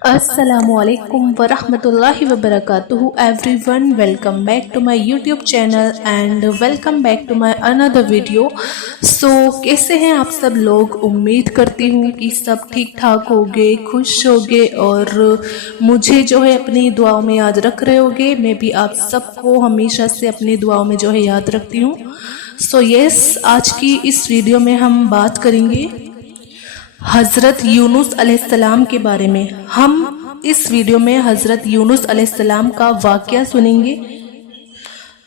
Assalamu alaikum wa rahmatullahi wa barakatuhu everyone. Welcome back to my YouTube channel and welcome back to my another video. So कैसे हैं आप सब लोग? उम्मीद करती हूँ कि सब ठीक ठाक होगे, खुश होगे और मुझे जो है अपनी दुआओं में याद रख रहे होगे। मैं भी आप सबको हमेशा से अपनी दुआओं में जो है याद रखती हूँ। सो यस, आज की इस वीडियो में हम बात करेंगे हज़रत यूनुस अलैहिस्सलाम के बारे में। हम इस वीडियो में हज़रत यूनुस अलैहिस्सलाम का वाक़या सुनेंगे।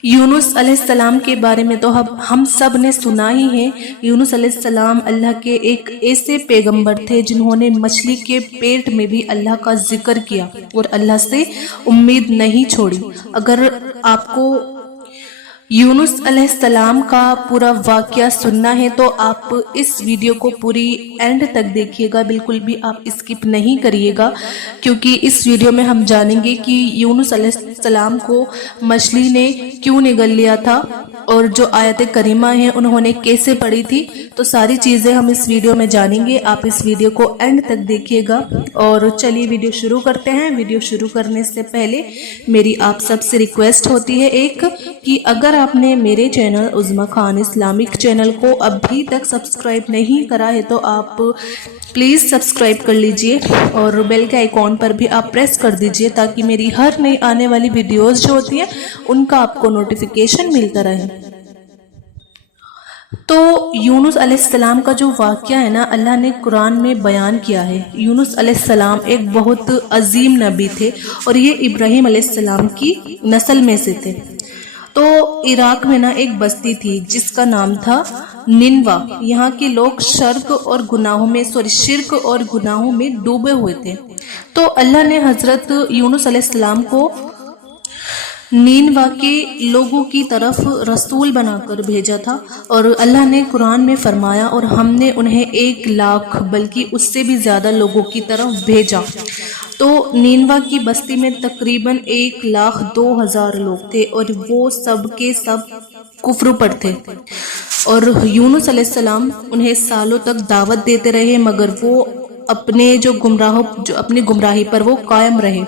यूनुस अलैहिस्सलाम के बारे में तो हम सब ने सुना ही है। यूनुस अलैहिस्सलाम अल्लाह के एक ऐसे पैगंबर थे जिन्होंने मछली के पेट में भी अल्लाह का जिक्र किया और अल्लाह से उम्मीद नहीं छोड़ी। अगर आपको यूनुस अलैहिस्सलाम का पूरा वाक़या सुनना है तो आप इस वीडियो को पूरी एंड तक देखिएगा, बिल्कुल भी आप स्किप नहीं करिएगा, क्योंकि इस वीडियो में हम जानेंगे कि यूनुस अलैहिस्सलाम को मछली ने क्यों निगल लिया था और जो आयत करीमा है उन्होंने कैसे पढ़ी थी। तो सारी चीज़ें हम इस वीडियो में जानेंगे। आप इस वीडियो को एंड तक देखिएगा। और चलिए वीडियो शुरू करते हैं। वीडियो शुरू करने से पहले मेरी आप सबसे रिक्वेस्ट होती है एक, कि अगर आपने मेरे चैनल उज़्मा खान इस्लामिक चैनल को अभी तक सब्सक्राइब नहीं करा है तो आप प्लीज़ सब्सक्राइब कर लीजिए और बेल के आइकॉन पर भी आप प्रेस कर दीजिए ताकि मेरी हर नई आने वाली वीडियोस जो होती हैं उनका आपको नोटिफिकेशन मिलता रहे। तो यूनुस अलैहिस्सलाम का जो वाक़या है ना, अल्लाह ने कुरान में बयान किया है। यूनुस अलैहिस्सलाम एक बहुत अजीम नबी थे और ये इब्राहीम अलैहिस्सलाम की नस्ल में से थे। तो इराक में ना एक बस्ती थी जिसका नाम था निनवा। यहाँ के लोग शिर्क और गुनाहों में डूबे हुए थे। तो अल्लाह ने हज़रत यूनुस अलैहिस्सलाम को निनवा के लोगों की तरफ रसूल बनाकर भेजा था और अल्लाह ने कुरान में फरमाया, और हमने उन्हें 1 लाख बल्कि उससे भी ज़्यादा लोगों की तरफ भेजा। तो निनवा की बस्ती में तकरीबन 1,02,000 लोग थे और वो सब के सब कुफ्र पर थे। और यूनुस अलैहिस्सलाम उन्हें सालों तक दावत देते रहे, मगर वो अपनी गुमराही पर वो कायम रहे।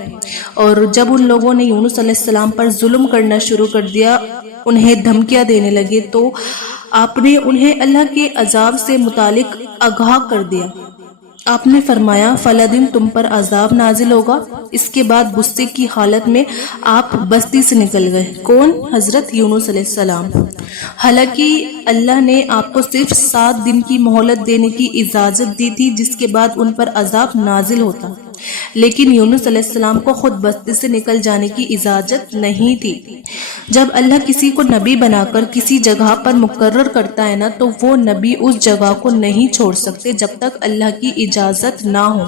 और जब उन लोगों ने यूनुस अलैहिस्सलाम पर जुल्म करना शुरू कर दिया, उन्हें धमकियां देने लगे, तो आपने उन्हें अल्लाह के अजाब से मुतालिक आगाह कर दिया। आपने फरमाया, फला दिन तुम पर अजाब नाजिल होगा। इसके बाद गुस्से की हालत में आप बस्ती से निकल गए। कौन? हज़रत यूनुस अलैहिस्सलाम। हालांकि अल्लाह ने आपको सिर्फ 7 दिन की मोहलत देने की इजाज़त दी थी, जिसके बाद उन पर अजाब नाजिल होता, लेकिन यूनुस अलैहिस्सलाम को खुद बस्ती से निकल जाने की इजाज़त नहीं थी। जब अल्लाह किसी को नबी बनाकर किसी जगह पर मुकर्रर करता है ना, तो वो नबी उस जगह को नहीं छोड़ सकते जब तक अल्लाह की इजाज़त ना हो।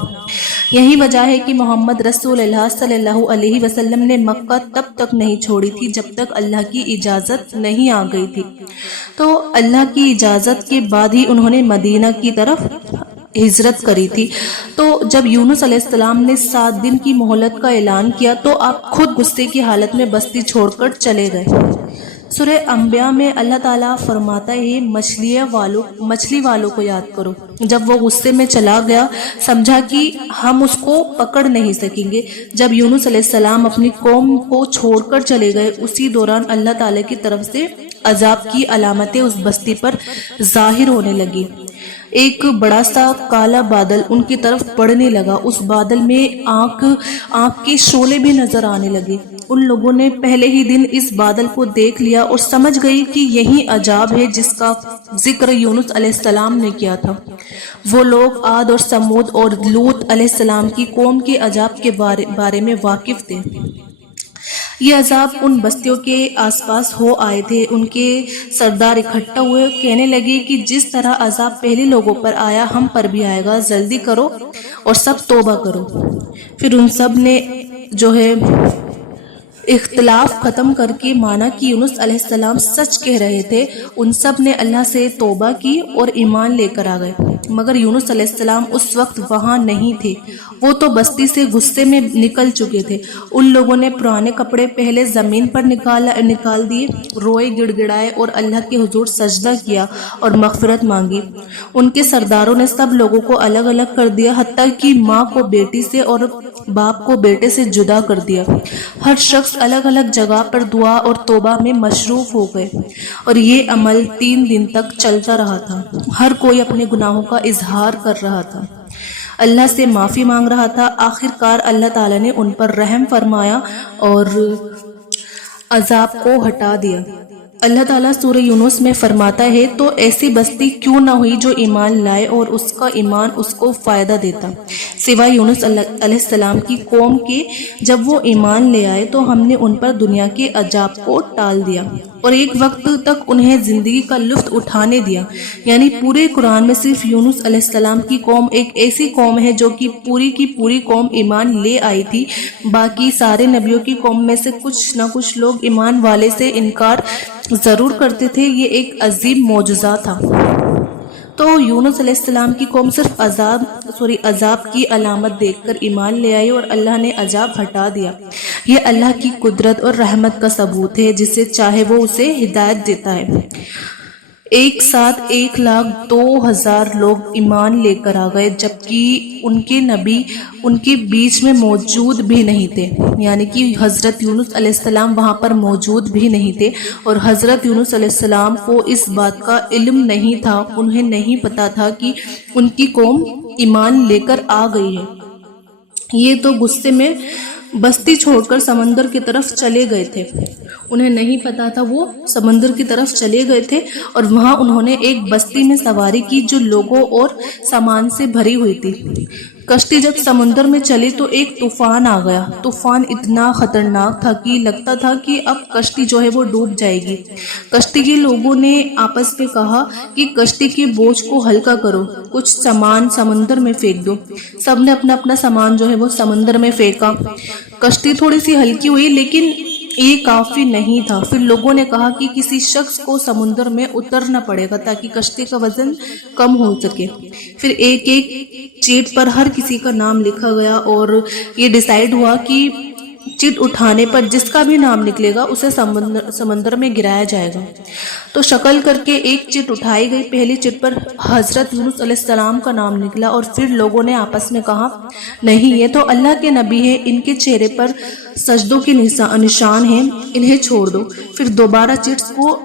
यही वजह है कि मोहम्मद रसूलुल्लाह सल्लल्लाहु अलैहि वसल्लम ने मक्का तब तक नहीं छोड़ी थी जब तक अल्लाह की इजाज़त नहीं आ गई थी। तो अल्लाह की इजाज़त के बाद ही उन्होंने मदीना की तरफ हिजरत करी थी। तो जब यूनुस अलैहिस्सलाम ने 7 दिन की मोहलत का ऐलान किया तो आप खुद गुस्से की हालत में बस्ती छोड़कर चले गए। सूरह अंबिया में अल्लाह ताला फरमाता है, मछली वालों को याद करो। जब वो गुस्से में चला गया, समझा कि हम उसको पकड़ नहीं सकेंगे। जब यूनुस अलैहिस्सलाम अपनी कौम को छोड़कर चले गए, उसी दौरान अल्लाह ताला की तरफ से अजाब की अलामतें उस बस्ती पर जाहिर होने लगी। एक बड़ा सा काला बादल उनकी तरफ पड़ने लगा। उस बादल में आँख के शोले भी नजर आने लगे। उन लोगों ने पहले ही दिन इस बादल को देख लिया और समझ गई कि यही अजाब है जिसका जिक्र यूनुस अलैहिस्सलाम ने किया था। वो लोग आद और समूद और लूत अलैहिस्सलाम की कौम के अजाब के बारे में वाकिफ थे। ये अजाब उन बस्तियों के आसपास हो आए थे। उनके सरदार इकट्ठा हुए, कहने लगे कि जिस तरह अजाब पहले लोगों पर आया हम पर भी आएगा, जल्दी करो और सब तौबा करो। फिर उन सब ने जो है इख्तिलाफ ख़त्म करके माना कि यूनुस अलैहिस्सलाम सच कह रहे थे। उन सब ने अल्लाह से तौबा की और ईमान लेकर आ गए। مگر یونس علیہ السلام اس وقت وہاں نہیں تھے، وہ تو بستی سے غصے میں نکل چکے تھے۔ ان لوگوں نے پرانے کپڑے پہلے زمین پر نکال دیے، روئے، گڑ گڑائے اور اللہ کے حضور سجدہ کیا اور مغفرت مانگی۔ ان کے سرداروں نے سب لوگوں کو الگ الگ کر دیا، حتیٰ کہ ماں کو بیٹی سے اور باپ کو بیٹے سے جدا کر دیا۔ ہر شخص الگ الگ جگہ پر دعا اور توبہ میں مصروف ہو گئے، اور یہ عمل 3 دن تک چلتا رہا تھا۔ ہر کوئی اپنے گناہوں کا اظہار کر رہا تھا، اللہ سے معافی مانگ رہا تھا۔ آخر کار اللہ تعالیٰ نے ان پر رحم فرمایا اور عذاب کو ہٹا دیا۔ اللہ تعالیٰ سورہ یونس میں فرماتا ہے، تو ایسی بستی کیوں نہ ہوئی جو ایمان لائے اور اس کا ایمان اس کو فائدہ دیتا، سوائے یونس علیہ السلام کی قوم کے۔ جب وہ ایمان لے آئے تو ہم نے ان پر دنیا کے عذاب کو ٹال دیا اور ایک وقت تک انہیں زندگی کا لطف اٹھانے دیا۔ یعنی پورے قرآن میں صرف یونس علیہ السلام کی قوم ایک ایسی قوم ہے جو کہ پوری کی پوری قوم ایمان لے آئی تھی۔ باقی سارے نبیوں کی قوم میں سے کچھ نہ کچھ لوگ ایمان والے سے انکار ضرور کرتے تھے۔ یہ ایک عظیم معجزہ تھا۔ تو یونس علیہ السلام کی قوم صرف عذاب کی علامت دیکھ کر ایمان لے آئی اور اللہ نے عذاب ہٹا دیا۔ یہ اللہ کی قدرت اور رحمت کا ثبوت ہے، جسے چاہے وہ اسے ہدایت دیتا ہے۔ ایک ساتھ 1,02,000 لوگ ایمان لے کر آ گئے، جبکہ ان کے نبی ان کے بیچ میں موجود بھی نہیں تھے۔ یعنی کہ حضرت یونس علیہ السلام وہاں پر موجود بھی نہیں تھے، اور حضرت یونس علیہ السلام کو اس بات کا علم نہیں تھا، انہیں نہیں پتا تھا کہ ان کی قوم ایمان لے کر آ گئی ہے۔ یہ تو غصے میں بستی چھوڑ کر سمندر کی طرف چلے گئے تھے، انہیں نہیں پتا تھا، وہ سمندر کی طرف چلے گئے تھے، اور وہاں انہوں نے ایک بستی میں سواری کی جو لوگوں اور سامان سے بھری ہوئی تھی۔ کشتی جب سمندر میں چلی تو ایک طوفان آ گیا۔ طوفان اتنا خطرناک تھا کہ لگتا تھا کہ اب کشتی جو ہے وہ ڈوب جائے گی۔ کشتی کے لوگوں نے آپس میں کہا کہ کشتی کے بوجھ کو ہلکا کرو، کچھ سامان سمندر میں پھینک دو۔ سب نے اپنا اپنا سامان جو ہے وہ سمندر میں پھینکا۔ کشتی تھوڑی سی ہلکی ہوئی، لیکن یہ کافی نہیں تھا۔ پھر لوگوں نے کہا کہ کسی شخص کو سمندر میں اترنا پڑے گا تاکہ کشتی کا وزن کم ہو سکے۔ پھر ایک ایک چیٹ پر ہر کسی کا نام لکھا گیا، اور یہ ڈیسائیڈ ہوا کہ چٹ اٹھانے پر جس کا بھی نام نکلے گا اسے سمندر میں گرایا جائے گا۔ تو شکل کر کے ایک چٹ اٹھائی گئی۔ پہلی چٹ پر حضرت یونس علیہ السلام کا نام نکلا، اور پھر لوگوں نے آپس میں کہا، نہیں، یہ تو اللہ کے نبی ہیں، ان کے چہرے پر سجدوں کے نشان ہیں، انہیں چھوڑ دو۔ پھر دوبارہ چٹس کو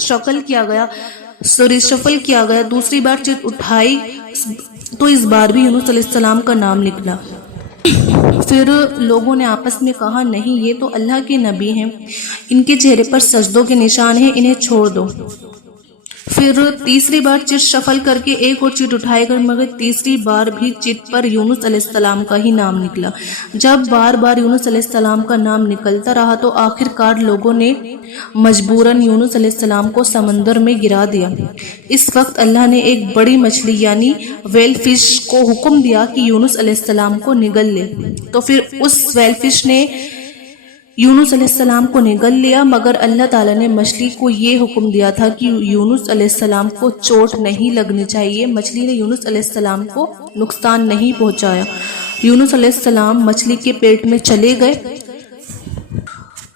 شفل کیا گیا، دوسری بار چٹ اٹھائی تو اس بار بھی یونس علیہ السلام کا نام نکلا۔ پھر لوگوں نے آپس میں کہا، نہیں، یہ تو اللہ کے نبی ہیں، ان کے چہرے پر سجدوں کے نشان ہیں، انہیں چھوڑ دو۔ پھر تیسری بار چٹ شفل کر کے ایک اور چٹ اٹھائے گئے، مگر تیسری بار بھی چٹ پر یونس علیہ السلام کا ہی نام نکلا۔ جب بار بار یونس علیہ السلام کا نام نکلتا رہا تو آخر کار لوگوں نے مجبوراً یونس علیہ السلام کو سمندر میں گرا دیا۔ اس وقت اللہ نے ایک بڑی مچھلی یعنی ویل فش کو حکم دیا کہ یونس علیہ السلام کو نگل لے۔ تو پھر اس ویل فش نے یونس علیہ السلام کو نگل لیا، مگر اللہ تعالیٰ نے مچھلی کو یہ حکم دیا تھا کہ یونس علیہ السلام کو چوٹ نہیں لگنی چاہیے۔ مچھلی نے یونس علیہ السلام کو نقصان نہیں پہنچایا۔ یونس علیہ السلام مچھلی کے پیٹ میں چلے گئے،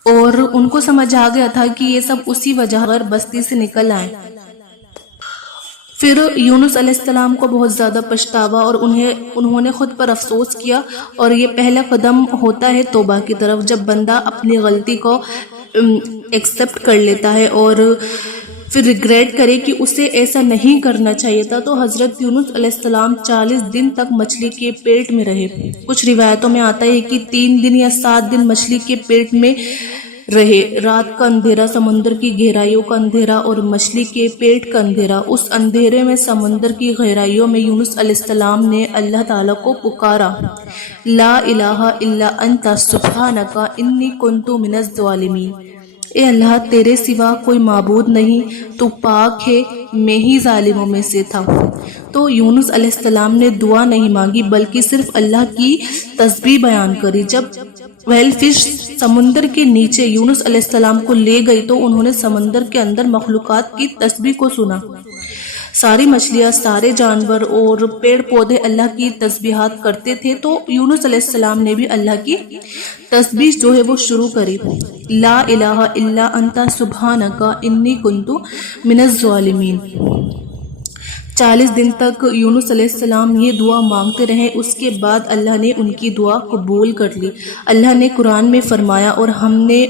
اور ان کو سمجھ آ گیا تھا کہ یہ سب اسی وجہ پر بستی سے نکل آئے۔ پھر یونس علیہ السلام کو بہت زیادہ پچھتاوا، اور انہوں نے خود پر افسوس کیا، اور یہ پہلا قدم ہوتا ہے توبہ کی طرف، جب بندہ اپنی غلطی کو ایکسپٹ کر لیتا ہے اور پھر ریگریٹ کرے کہ اسے ایسا نہیں کرنا چاہیے تھا۔ تو حضرت یونس علیہ السلام 40 دن تک مچھلی کے پیٹ میں رہے۔ کچھ روایتوں میں آتا ہے کہ 3 دن یا 7 دن مچھلی کے پیٹ میں رہے۔ رات کا اندھیرا، سمندر کی گہرائیوں کا اندھیرا اور مچھلی کے پیٹ کا اندھیرا، اس اندھیرے میں سمندر کی گہرائیوں میں یونس علیہ السلام نے اللہ تعالیٰ کو پکارا، لا الہ الا انت سبحانک انی کنت من الظالمین۔ اے اللہ، تیرے سوا کوئی معبود نہیں، تو پاک ہے، میں ہی ظالموں میں سے تھا۔ تو یونس علیہ السلام نے دعا نہیں مانگی بلکہ صرف اللہ کی تسبیح بیان کری۔ جب ویل فش سمندر کے نیچے یونس علیہ السلام کو لے گئی تو انہوں نے سمندر کے اندر مخلوقات کی تسبیح کو سنا۔ सारी मछलियाँ, सारे जानवर और पेड़ पौधे अल्लाह की तस्बीहात करते थे। तो यूनुस अलैहिस्सलाम ने भी अल्लाह की तस्बीह जो है वो शुरू करी, ला इलाहा इल्ला अंता सुब्हानका इन्नी कुन्तु मिनज़ ज़ालिमीन। 40 दिन तक यूनुस अलैहिस्सलाम ये दुआ मांगते रहे। उसके बाद अल्लाह ने उनकी दुआ कबूल कर ली। अल्लाह ने कुरान में फरमाया, और हमने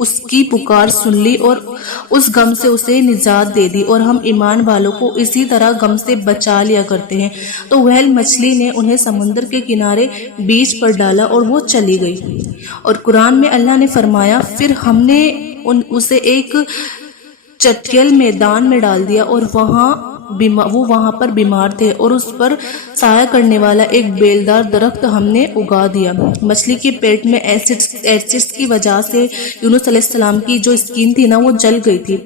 उसकी पुकार सुन ली और उस गम से उसे निजात दे दी, और हम ईमान वालों को इसी तरह गम से बचा लिया करते हैं। तो व्हेल मछली ने उन्हें समुद्र के किनारे बीच पर डाला और वो चली गई। और कुरान में अल्लाह ने फरमाया, फिर हमने उसे एक चटियल मैदान में डाल दिया, और वो वहाँ पर बीमार थे, और उस पर साया करने वाला एक बेलदार दरख्त हमने उगा दिया। मछली के पेट में एसिड्स की वजह से यूनुस अलैहिस्सलाम की जो स्किन थी ना, वो जल गई थी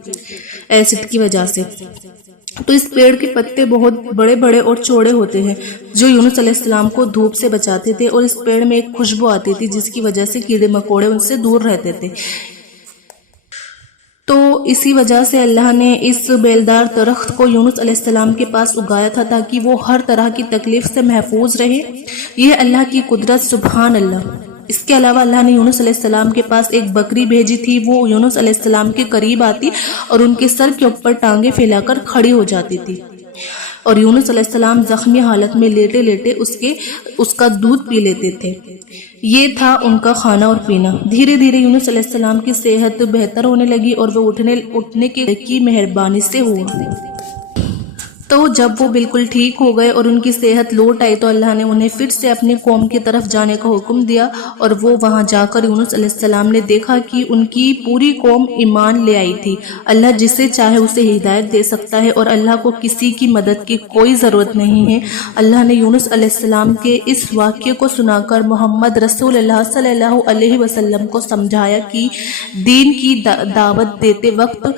एसिड की वजह से। तो इस पेड़ के पत्ते बहुत बड़े बड़े और चौड़े होते हैं, जो यूनुस अलैहिस्सलाम को धूप से बचाते थे, और इस पेड़ में एक खुशबू आती थी जिसकी वजह से कीड़े मकोड़े उनसे दूर रहते थे। तो इसी वजह से अल्लाह ने इस बेलदार दरख्त को यूनुस अलैहिस्सलाम के पास उगाया था, ताकि वो हर तरह की तकलीफ से महफूज रहे। यह अल्लाह की कुदरत, सुभान अल्लाह। इसके अलावा अल्लाह ने यूनुस अलैहिस्सलाम के पास एक बकरी भेजी थी। वो यूनुस अलैहिस्सलाम के करीब आती और उनके सर के ऊपर टांगे फैलाकर खड़ी हो जाती थी, और यूनुस अलैहिस्सलाम जख्मी हालत में लेटे लेटे उसका दूध पी लेते थे। ये था उनका खाना और पीना। धीरे धीरे यूनुस अलैहिस्सलाम की सेहत बेहतर होने लगी, और वो उठने की मेहरबानी से हुआ। तो जब वो बिल्कुल ठीक हो गए और उनकी सेहत लौट आई, तो अल्लाह ने उन्हें फिर से अपनी कौम की तरफ जाने का हुक्म दिया। और वो वहाँ जाकर यूनुस अलैहिस्सलाम ने देखा कि उनकी पूरी कौम ईमान ले आई थी। अल्लाह जिसे चाहे उसे हिदायत दे सकता है, और अल्लाह को किसी की मदद की कोई ज़रूरत नहीं है। अल्लाह ने यूनुस अलैहिस्सलाम के इस वाक़ये को सुनाकर मोहम्मद रसूलुल्लाह सल्लल्लाहु अलैहि वसल्लम को समझाया कि दीन की दावत देते वक्त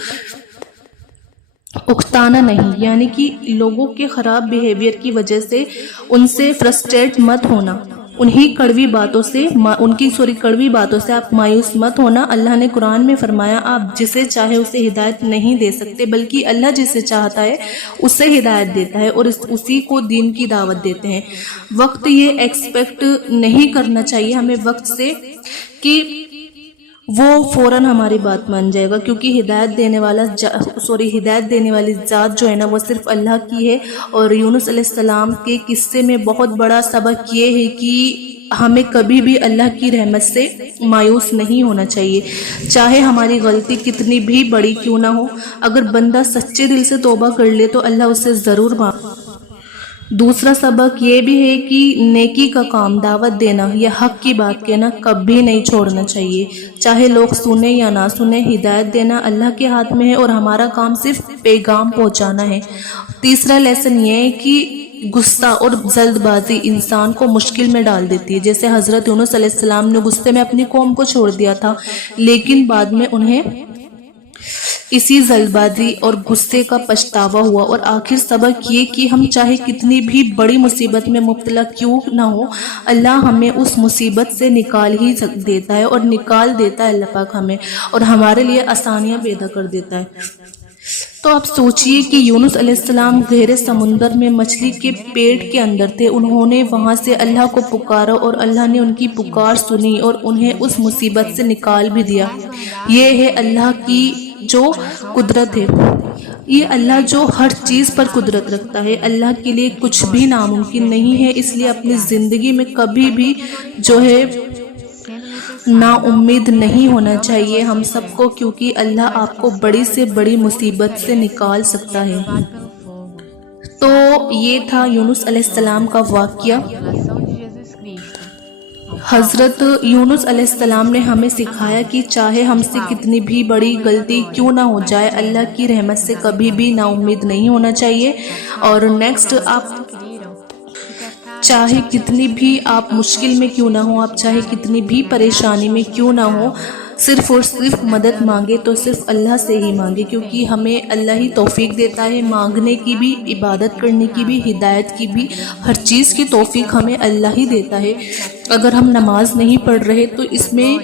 उकताना नहीं, यानी कि लोगों के ख़राब बिहेवियर की वजह से उनसे फ्रस्ट्रेट मत होना, उनकी कड़वी बातों से आप मायूस मत होना। अल्लाह ने कुरान में फरमाया, आप जिसे चाहे उसे हिदायत नहीं दे सकते, बल्कि अल्लाह जिसे चाहता है उसे हिदायत देता है, और उसी को दीन की दावत देते हैं। वक्त ये एक्सपेक्ट नहीं करना चाहिए हमें वक्त से कि वो फौरन हमारी बात मान जाएगा, क्योंकि हिदायत देने वाली ज़ात जो है ना, वो सिर्फ अल्लाह की है। और यूनुस अलैहिस्सलाम के किस्से में बहुत बड़ा सबक ये है कि हमें कभी भी अल्लाह की रहमत से मायूस नहीं होना चाहिए, चाहे हमारी गलती कितनी भी बड़ी क्यों ना हो। अगर बंदा सच्चे दिल से तौबा कर ले तो अल्लाह उसे ज़रूर माफ़। दूसरा सबक ये भी है कि नेकी का काम, दावत देना या हक की बात कहना कभी नहीं छोड़ना चाहिए, चाहे लोग सुने या ना सुने। हिदायत देना अल्लाह के हाथ में है, और हमारा काम सिर्फ पैगाम पहुंचाना है। तीसरा लेसन ये है कि गुस्सा और जल्दबाजी इंसान को मुश्किल में डाल देती है। जैसे हज़रत यूनुस अलैहिस्सलाम ने गुस्से में अपनी कौम को छोड़ दिया था, लेकिन बाद में उन्हें इसी जल्दबाजी और गुस्से का पछतावा हुआ। और आखिर सबक ये कि हम चाहे कितनी भी बड़ी मुसीबत में मुब्तला क्यों ना हो, अल्लाह हमें उस मुसीबत से निकाल ही देता है, और निकाल देता है अल्लाह पाक हमें, और हमारे लिए आसानियाँ पैदा कर देता है। तो आप सोचिए कि यूनुस अलैहिस्सलाम गहरे समुंदर में मछली के पेट के अंदर थे। उन्होंने वहाँ से अल्लाह को पुकारा, और अल्लाह ने उनकी पुकार सुनी और उन्हें उस मुसीबत से निकाल भी दिया। ये है अल्लाह की जो कुदरत है। ये अल्लाह जो हर चीज़ पर कुदरत रखता है। अल्लाह के लिए कुछ भी नामुमकिन नहीं है, इसलिए अपनी ज़िंदगी में कभी भी जो है ना उम्मीद नहीं होना चाहिए हम सबको, क्योंकि अल्लाह आपको बड़ी से बड़ी मुसीबत से निकाल सकता है। तो ये था यूनुस अलैहिस्सलाम का वाक़या। हज़रत यूनुस अलैहिस्सलाम ने हमें सिखाया कि चाहे हमसे कितनी भी बड़ी गलती क्यों ना हो जाए, अल्लाह की रहमत से कभी भी नाउम्मीद नहीं होना चाहिए। और नेक्स्ट, आप चाहे कितनी भी आप मुश्किल में क्यों ना हो, आप चाहे कितनी भी परेशानी में क्यों ना हो, सिर्फ़ और सिर्फ मदद मांगे तो सिर्फ अल्लाह से ही मांगे, क्योंकि हमें अल्लाह ही तौफीक देता है मांगने की भी, इबादत करने की भी, हिदायत की भी। हर चीज़ की तौफीक हमें अल्लाह ही देता है। अगर हम नमाज नहीं पढ़ रहे तो इसमें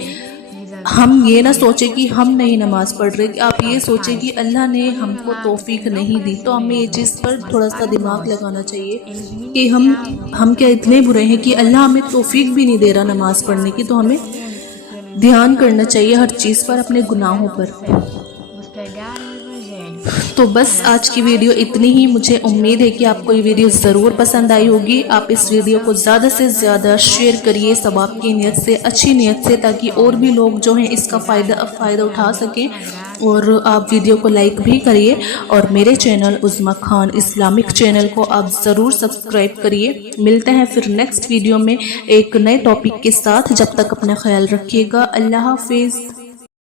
ہم یہ نہ سوچیں کہ ہم نہیں نماز پڑھ رہے، کہ آپ یہ سوچیں کہ اللہ نے ہم کو توفیق نہیں دی۔ تو ہمیں یہ چیز پر تھوڑا سا دماغ لگانا چاہیے کہ ہم کیا اتنے برے ہیں کہ اللہ ہمیں توفیق بھی نہیں دے رہا نماز پڑھنے کی۔ تو ہمیں دھیان کرنا چاہیے ہر چیز پر، اپنے گناہوں پر۔ تو بس آج کی ویڈیو اتنی ہی۔ مجھے امید ہے کہ آپ کو یہ ویڈیو ضرور پسند آئی ہوگی۔ آپ اس ویڈیو کو زیادہ سے زیادہ شیئر کریے ثواب کی نیت سے، اچھی نیت سے، تاکہ اور بھی لوگ جو ہیں اس کا فائدہ اٹھا سکیں۔ اور آپ ویڈیو کو لائک بھی کریے، اور میرے چینل عظمیٰ خان اسلامک چینل کو آپ ضرور سبسکرائب کریے۔ ملتے ہیں پھر نیکسٹ ویڈیو میں ایک نئے ٹاپک کے ساتھ۔ جب تک اپنا خیال رکھیے گا۔ اللہ حافظ۔